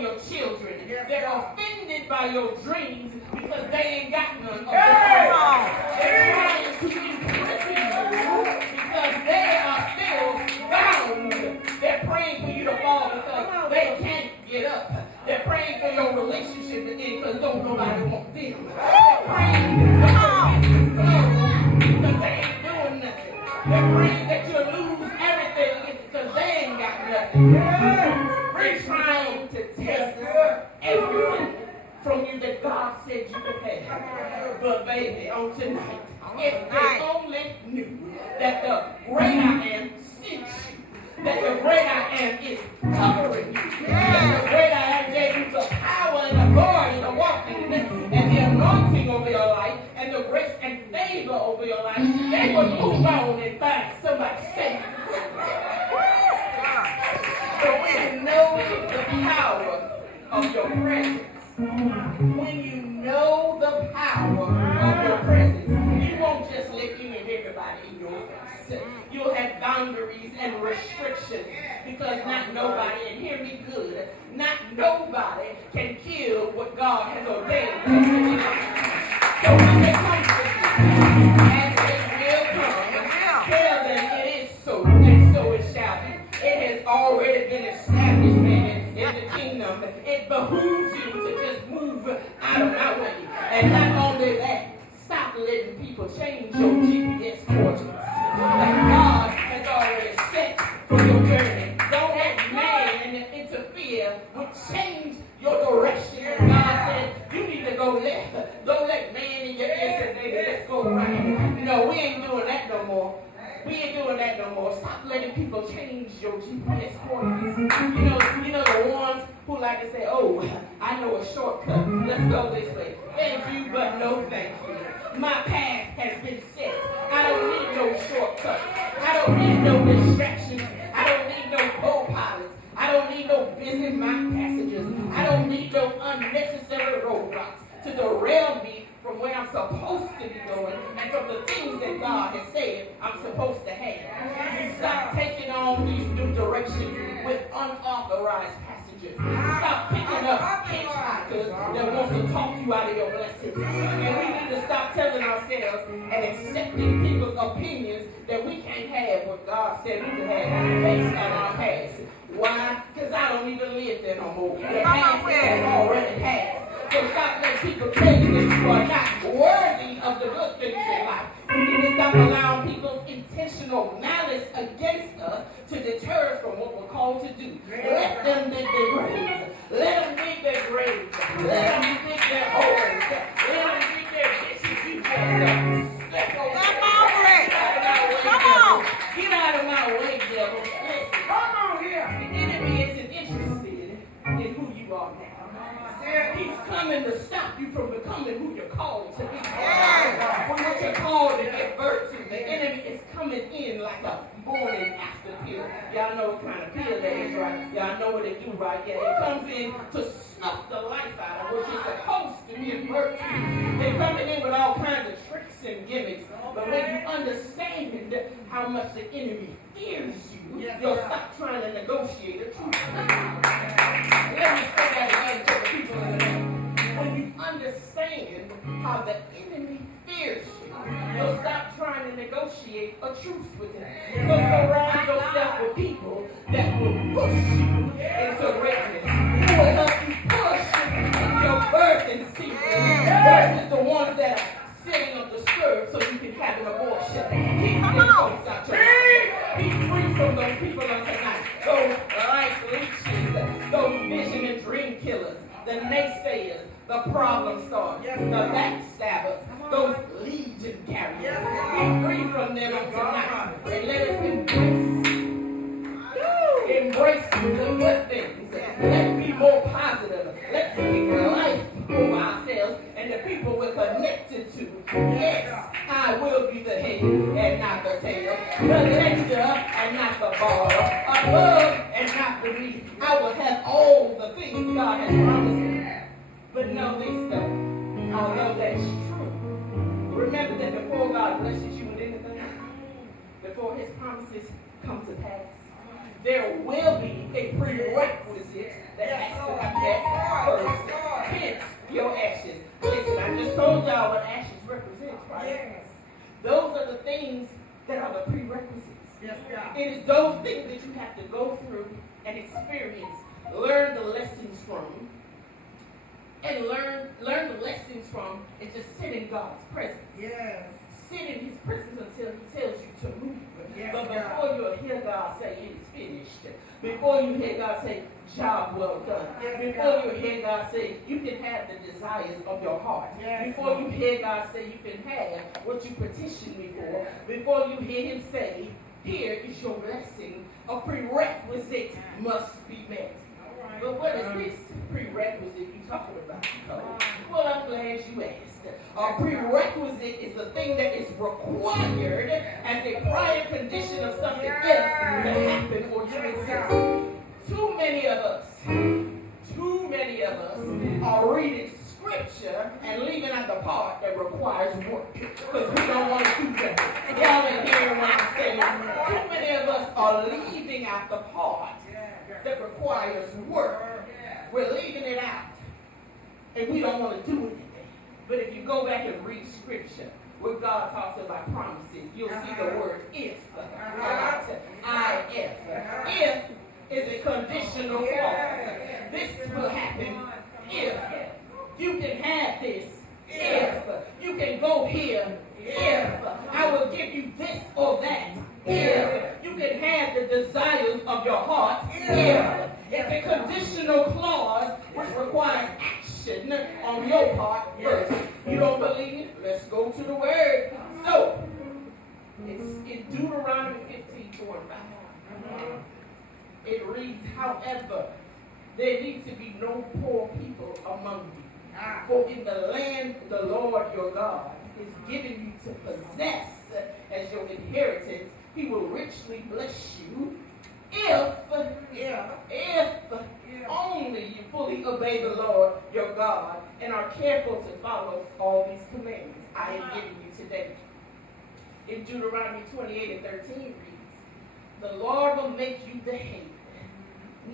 your children. They're offended by your dreams because they ain't got none of their own. They're trying to imprison you because they are still bound. They're praying for you to fall because they can't get up. They're praying for your relationship to end because don't nobody want them. They're praying for your business closed because they ain't doing nothing. They're praying that you'll lose everything because they ain't got nothing. We're trying to test everything from you that God said you could have. But baby, on tonight, if they only knew that the great I am sent you, that the great I am is covering you, that the great I am gave you the power and authority to walk in it, and the anointing over your life, and the grace and favor over your life, they would move on and find somebody safe. So when you know the power of your presence, when you know the power of your presence, you won't just let in everybody in your face. You'll have boundaries and restrictions because not nobody, and hear me good, not nobody can kill what God has ordained. So when they come to you, and they will come, tell them it is so, and so it shall be. It has already been established, man, in the kingdom. It behooves you to just move out of my way. And not only that, stop letting people change your GPS coordinates that God has already set for your journey. Don't let man interfere with change your direction. God said, you need to go left. Don't let man in your ear say, baby, let's go right. No, we ain't doing that no more. We ain't doing that no more. Stop letting people change your GPS coordinates. You know the ones who like to say, oh, I know a shortcut. Let's go this way. Thank you, but no thank you. My path has been set. I don't need no shortcut. I don't need no distractions. I don't need no co-pilots. I don't need no busy mind passengers. I don't need no unnecessary roadblocks to derail me from where I'm supposed to be going and from the things that God has said I'm supposed to have. Stop taking on these new directions with unauthorized passengers. Stop picking up hitchhikers that wants to talk you out of your blessings. And we need to stop telling ourselves and accepting people's opinions that we can't have what God said we can have based on our past. Why? Because I don't even live there no more. The past has already passed. So stop letting people tell you that you are not worthy of the good things in life. We need to stop allowing people's intentional malice against us to deter us from what we're called to do. Let them dig their graves. Let them dig their graves. Let them dig their holes. Let them dig their ditches. You just step over there. Get out of my way, devil. Listen, come on here. The enemy isn't interested in who you are now. He's coming to stop you from becoming who you're called to be. From what you're called to give birth to. The enemy is coming in like a morning after pill. Y'all know what kind of pill that is, right? Y'all know what they do, right? Yeah, it comes in to snuff the life out of what you're supposed to give birth to. They're coming in with all kinds of tricks and gimmicks. But when you understand how much the enemy fears you, you'll stop trying to negotiate the truth. Let me say that again to the people in the room. When you understand how the enemy fears you, you'll stop trying to negotiate a truce with him. So surround yourself with people that will push you into greatness. Who will help you push in your birthing season versus the ones that are sitting on the skirt so you can have an abortion. Keep them folks out your life. Be free from those people on tonight. Those life leeches, those vision and dream killers, the naysayers, the problem starters, the backstabbers, those legion carriers. Be free from them on tonight. And let us embrace the good things. Let's be more positive. Let's speak life over ourselves and the people we're connected to. Yes, I will be the head and not the tail. The lender and not the borrower. Above and not beneath. I will have all the things God has promised me. But know this though, although that's true, remember that before God blesses you with anything, before his promises come to pass, there will be a prerequisite that has to be met. Those are the things that are the prerequisites. Yes, God. It is those things that you have to go through and experience, learn the lessons from, and learn the lessons from, and just sit in God's presence. Yes. Sit in his presence until he tells you to move. Yes, but God. before you hear God say it is finished, before you hear God say job well done, Yes, before God. you hear God say you can have the desires of your heart, Yes, before you hear God say you can have what you petitioned me for, before you hear him say here is your blessing, a prerequisite must be met. All right. But what is this prerequisite you talking about? Well, I'm glad you asked. A prerequisite is the thing that is required as a prior condition of something else to happen or to exist. Too many of us are reading scripture and leaving out the part that requires work because we don't want to do that. Y'all ain't hearing what I'm saying. Too many of us are leaving out the part that requires work. We're leaving it out, and we don't want to do anything. But if you go back and read scripture, where God talks about promises, you'll see the word if. I-F. If is a conditional clause. This will happen if you can have this. If you can go here. If I will give you this or that. If you can have the desires of your heart. If it's a conditional clause which requires action on your part first. You don't believe it? Let's go to the word. So, it's in Deuteronomy 15:4-5. It reads, however, there needs to be no poor people among you. For in the land the Lord your God is giving you to possess as your inheritance, he will richly bless you if only you fully obey the Lord your God and are careful to follow all these commandments I am giving you today. In Deuteronomy 28:13 reads, the Lord will make you the head,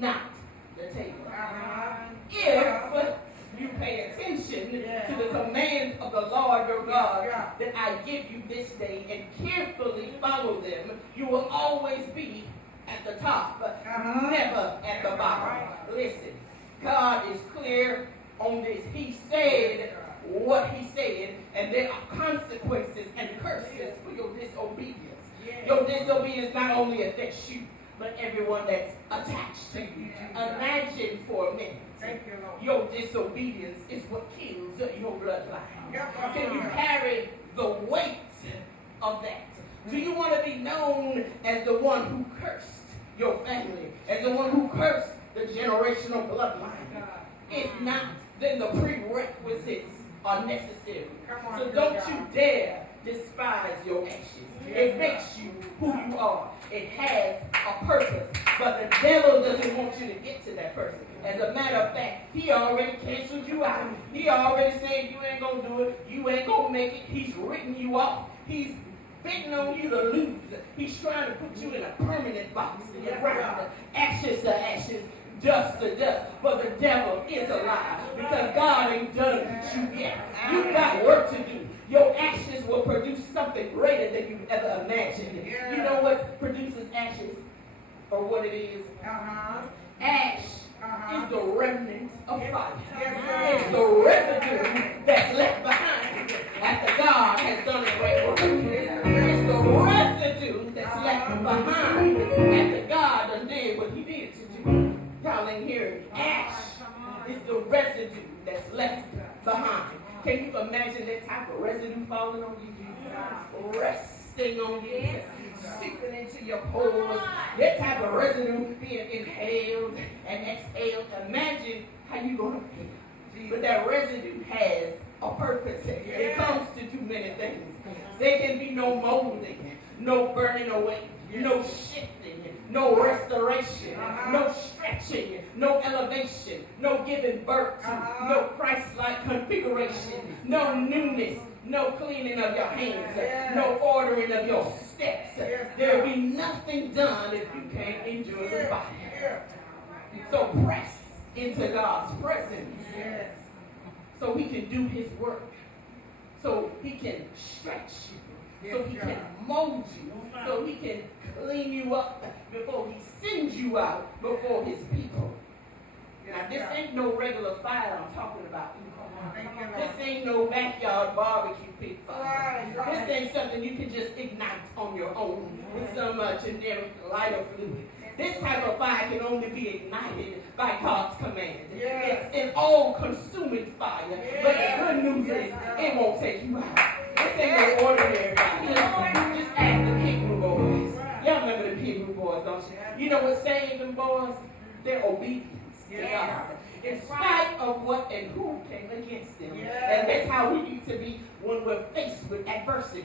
not the tail. If you pay attention to the commands of the Lord your God that I give you this day and carefully follow them, you will always be at the top, never at the bottom. Listen, God is clear on this. He said what he said, and there are consequences and curses for your disobedience. Your disobedience not only affects you, but everyone that's attached to you. Imagine for a minute. Your disobedience is what kills your bloodline. Can you carry the weight of that? Do you want to be known as the one who cursed your family, as the one who cursed the generational bloodline? If not, then the prerequisites are necessary. So don't you dare despise your actions. It makes you who you are. It has a purpose. But the devil doesn't want you to get to that person. As a matter of fact, he already canceled you out. He already said you ain't going to do it. You ain't going to make it. He's written you off. He's betting on you to lose. He's trying to put you in a permanent box in the ground. Ashes to ashes, dust to dust. But the devil is a lie because God ain't done it with you yet. You've got work to do. Your ashes will produce something greater than you ever imagined. You know what produces ashes? Or what it is? Ash is the remnant of fire. It's the residue that's left behind after God has done a great work. It's the residue that's left behind after God done did what he did to do. Y'all ain't hearing me. Ash is the residue that's left behind. Can you imagine that type of residue falling on you? Resting on you, seeping into your pores. That type of residue being inhaled and exhaled. Imagine how you're going to feel. But that residue has a purpose. It comes to do many things. There can be no molding, no burning away, no shifting, no restoration, no stretching, no elevation, no giving birth to, no Christ-like configuration, no newness, no cleaning of your hands, no ordering of your steps. There will be nothing done if you can't endure the fire. So press into God's presence so he can do his work. So he can stretch you. so he can mold you, so he can clean you up before he sends you out before his people. Now, this ain't no regular fire I'm talking about. This ain't no backyard barbecue pit fire. This ain't something you can just ignite on your own with some generic lighter fluid. This type of fire can only be ignited by God's command. It's an all-consuming fire. But the good news is it won't take you out. This ain't no ordinary fire. Just ask the Hebrew boys. Y'all remember the Hebrew boys, don't you? You know what saved them boys? Their obedience to God. In spite of what and who came against them. And that's how we need to be when we're faced with adversity.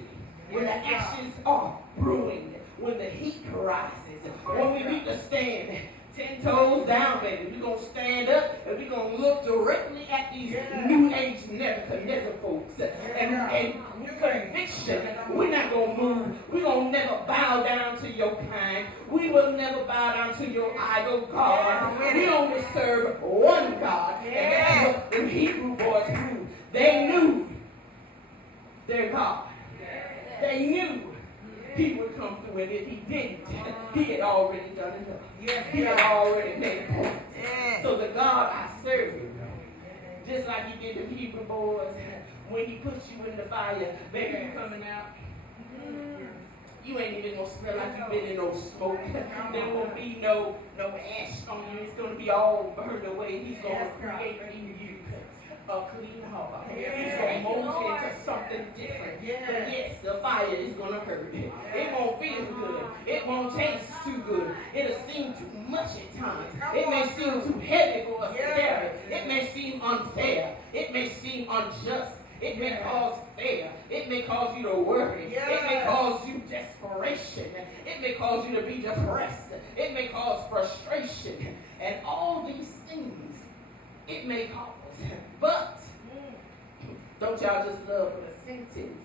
When the ashes are brewing. When the heat rises. When we need to stand 10 toes down, baby. We're going to stand up and we're going to look directly at these New Age Nebuchadnezzar folks. And with conviction, we're not going to move. We're going to never bow down to your kind. We will never bow down to your idol God. We only serve one God. And that's what the Hebrew boys knew. They knew their God. They knew he would come through, and if he didn't, he had already done enough. He had already made a point. So the God I serve, just like he did the Hebrew boys, when he puts you in the fire, baby, you coming out. You ain't even gonna smell like you've been in no smoke. There won't be no ash on you. It's gonna be all burned away. He's gonna create in you a clean heart. He's going to mold you into something different. But yes, the fire is going to hurt. It won't feel good. It won't taste too good. It'll seem too much at times. It may seem too heavy for us to carry. It may seem unfair. It may seem unjust. It may cause fear. It may cause you to worry. It may cause you desperation. It may cause you to be depressed. It may cause frustration. And all these things it may cause. But don't y'all just love when a sentence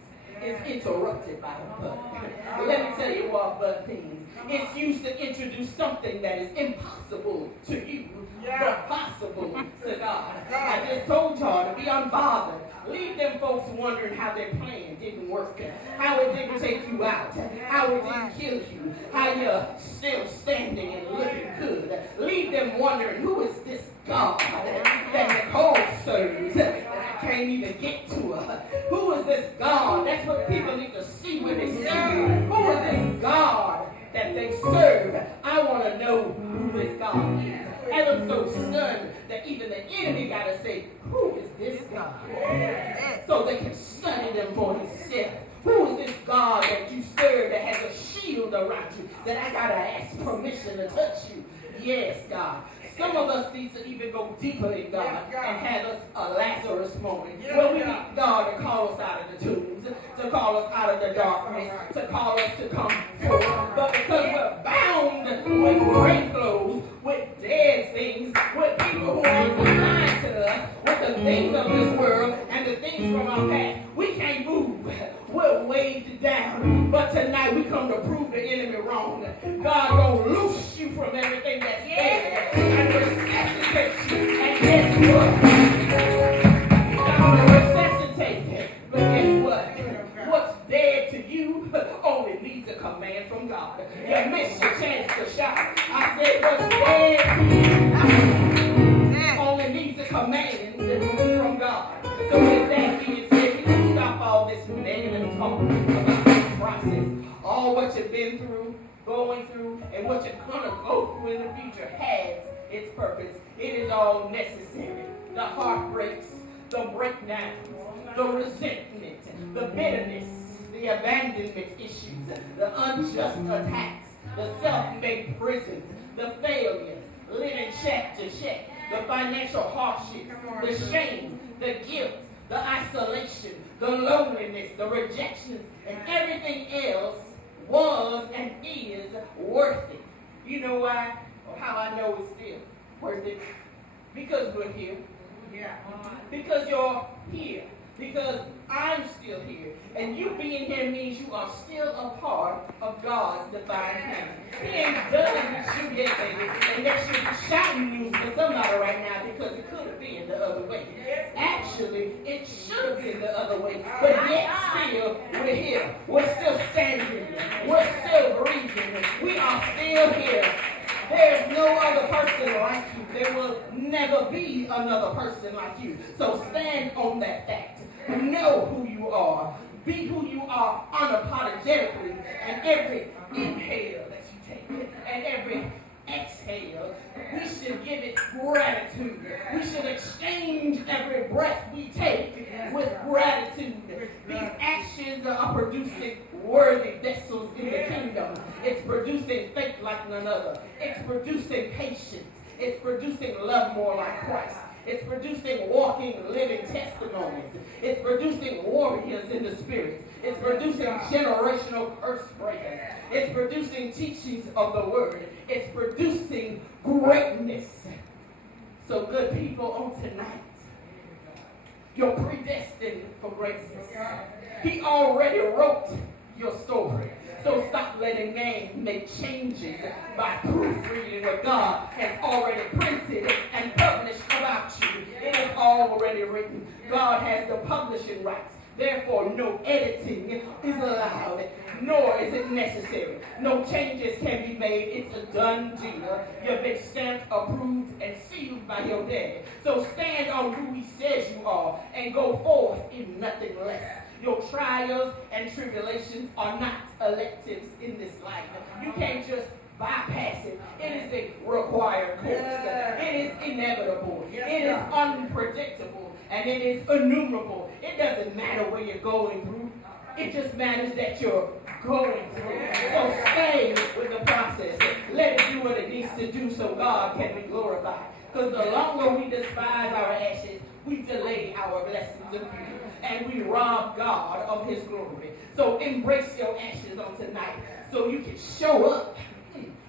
is interrupted by a but? Let me tell you what but means. It's used to introduce something that is impossible to you, but possible to God. I just told y'all to be unbothered. Leave them folks wondering how their plan didn't work, how it didn't take you out, how it didn't kill you, how you're still standing and looking good. Leave them wondering, who is this God that Nicole serves that I can't even get to her? Who is this God? That's what people need to see when they see you. Who is this God that they serve? I want to know who this God is. And I'm so stunned that even the enemy got to say, who is this God? So they can study them for themselves. Who is this God that you serve that has a shield around you that I got to ask permission to touch you? Yes, God. Some of us need to even go deeper in God and have us a Lazarus moment. Where we need God to call us out of the tombs, to call us out of the darkness, to call us to come forth. But because we're bound with grave clothes, with dead things, with people who are assigned to us, with the things of this world and the things from our past, we can't move. We're weighed down. But tonight we come to prove the enemy wrong. God gonna loose you from everything that's dead and resuscitate you. And guess what? Not gonna resuscitate you, but guess what? What's dead to you only needs a command from God. You missed your chance to shout. I said what's dead to you only needs a command from God. So with that being said, we can stop all this negative talk about this process. All what you've been through, going through, and what you're going to go through in the future has its purpose. It is all necessary. The heartbreaks, the breakdowns, the resentment, the bitterness, the abandonment issues, the unjust attacks, the self-made prisons, the failures, living check to check, the financial hardship, the shame, the guilt, the isolation, the loneliness, the rejections, and everything else was and is worth it. You know why? Or how I know it's still worth it? Because we're here. Because you're here. Because I'm still here. And you being here means you are still a part of God's divine plan. He ain't done with you yet, baby. And there should be shouting news for somebody right now because it could have been the other way. Actually, it should have been the other way. But yet still, we're here. We're still standing. We're still breathing. We are still here. There's no other person like you. There will never be another person like you. So stand on that fact. Know who you are. Be who you are unapologetically. And every inhale that you take and every exhale, we should give it gratitude. We should exchange every breath we take with gratitude. These actions are producing worthy vessels in the kingdom. It's producing faith like none other. It's producing patience. It's producing love more like Christ. It's producing walking, living testimonies. It's producing warriors in the spirit. It's producing generational curse breakers. It's producing teachings of the word. It's producing greatness. So good people, on tonight, you're predestined for greatness. He already wrote your story. So stop letting man make changes by proofreading what God has already printed and published about you. It is already written. God has the publishing rights. Therefore, no editing is allowed, nor is it necessary. No changes can be made. It's a done deal. You've been stamped, approved, and sealed by your daddy. So stand on who he says you are and go forth in nothing less. Your trials and tribulations are not electives in this life. You can't just bypass it. It is a required course. It is inevitable. It is unpredictable. And it is innumerable. It doesn't matter where you're going through. It just matters that you're going through. So stay with the process. Let it do what it needs to do so God can be glorified. Because the longer we despise our ashes, we delay our blessings of beauty. And we rob God of his glory. So embrace your ashes on tonight so you can show up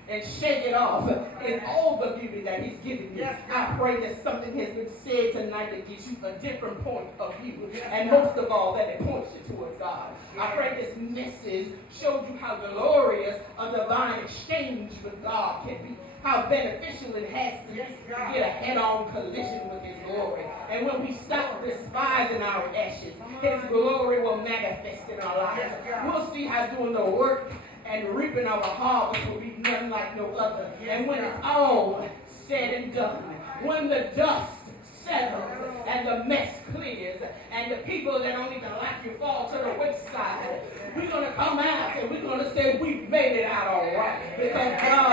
and shake it off in all the beauty that he's given you. I pray that something has been said tonight that gives you a different point of view. And most of all, that it points you towards God. I pray this message showed you how glorious a divine exchange with God can be. How beneficial it has to be to get a head-on collision with his glory. And when we stop despising our ashes, his glory will manifest in our lives. We'll see how doing the work and reaping our harvest will be none like no other. And when it's all said and done, when the dust settles and the mess clears and the people that don't even like you fall to the wayside, we're going to come out and we're going to say we made it out all right because God